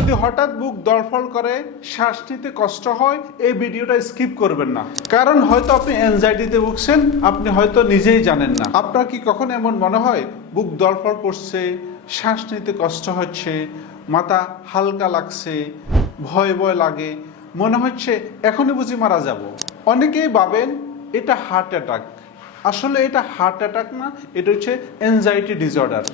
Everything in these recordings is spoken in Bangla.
যদি হঠাৎ বুক ধড়ফড় করে, শ্বাস নিতে কষ্ট হয়, এই ভিডিওটা স্কিপ করবেন না। কারণ হয়তো আপনি অ্যাংজাইটিতে ভুগছেন, আপনি হয়তো নিজেই জানেন না। আপনার কি কখনো এমন মনে হয় বুক ধড়ফড় করছে, শ্বাস নিতে কষ্ট হচ্ছে, মাথা হালকা লাগছে, ভয় ভয় লাগে, মনে হচ্ছে এখনই বুঝি মারা যাব? অনেকেই ভাবেন এটা হার্ট অ্যাটাক। আসলে এটা হার্ট অ্যাটাক না, এটা হচ্ছে অ্যাংজাইটি ডিসঅর্ডার।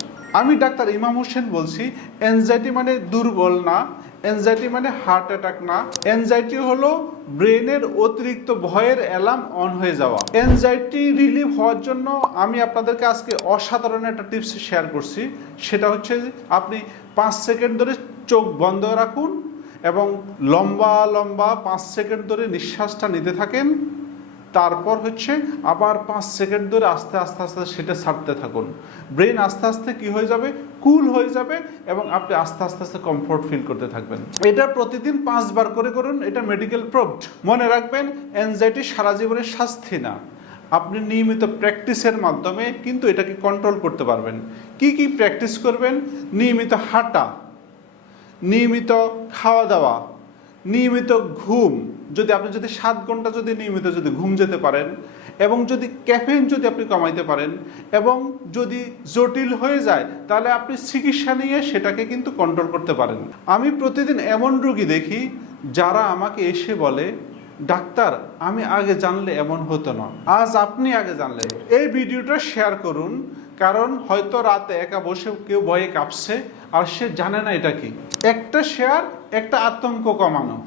আমি ডাক্তার ইমাম হোসেন বলছি। অ্যাংজাইটি মানে দুর্বল না, অ্যাংজাইটি মানে হার্ট অ্যাটাক না। অ্যাংজাইটি হলো ব্রেনের অতিরিক্ত ভয়ের অ্যালার্ম অন হয়ে যাওয়া। অ্যাংজাইটি রিলিভ হওয়ার জন্য আমি আপনাদেরকে আজকে অসাধারণ একটা টিপস শেয়ার করছি। সেটা হচ্ছে আপনি 5 সেকেন্ড ধরে চোখ বন্ধ রাখুন এবং লম্বা লম্বা 5 সেকেন্ড ধরে নিঃশ্বাসটা নিতে থাকেন। তারপর হচ্ছে আবার 5 সেকেন্ড ধরে আস্তে আস্তে আস্তে সেটা ছাড়তে থাকুন। ব্রেন আস্তে আস্তে কি হয়ে যাবে, কুল হয়ে যাবে এবং আপনি আস্তে আস্তে আস্তে কমফোর্ট ফিল করতে থাকবেন। এটা প্রতিদিন 5 বার করে করুন। এটা মেডিকেল প্রুভড। মনে রাখবেন, অ্যাংজাইটি সারা জীবনের শাস্তি না, আপনি নিয়মিত প্র্যাকটিসের মাধ্যমে কিন্তু এটাকে কন্ট্রোল করতে পারবেন। কি কি প্র্যাকটিস করবেন? নিয়মিত হাঁটা, নিয়মিত খাওয়া দাওয়া, নিয়মিত ঘুম। আপনি 7 ঘন্টা নিয়মিত ঘুম যেতে পারেন, এবং যদি ক্যাফেইন আপনি কমাইতে পারেন, এবং যদি জটিল হয়ে যায় তাহলে আপনি চিকিৎসা নিয়ে সেটাকে কিন্তু কন্ট্রোল করতে পারেন। আমি প্রতিদিন এমন রোগী দেখি যারা আমাকে এসে বলে, ডাক্তার আমি আগে জানলে এমন হতো না। আজ আপনি আগে জানলেন। এই ভিডিওটা শেয়ার করুন, কারণ হয়তো রাতে একা বসে কেউ ভয়ে কাঁপছে আর সে জানে না এটা কি। একটা শেয়ার, একটা আতঙ্ক কমানো।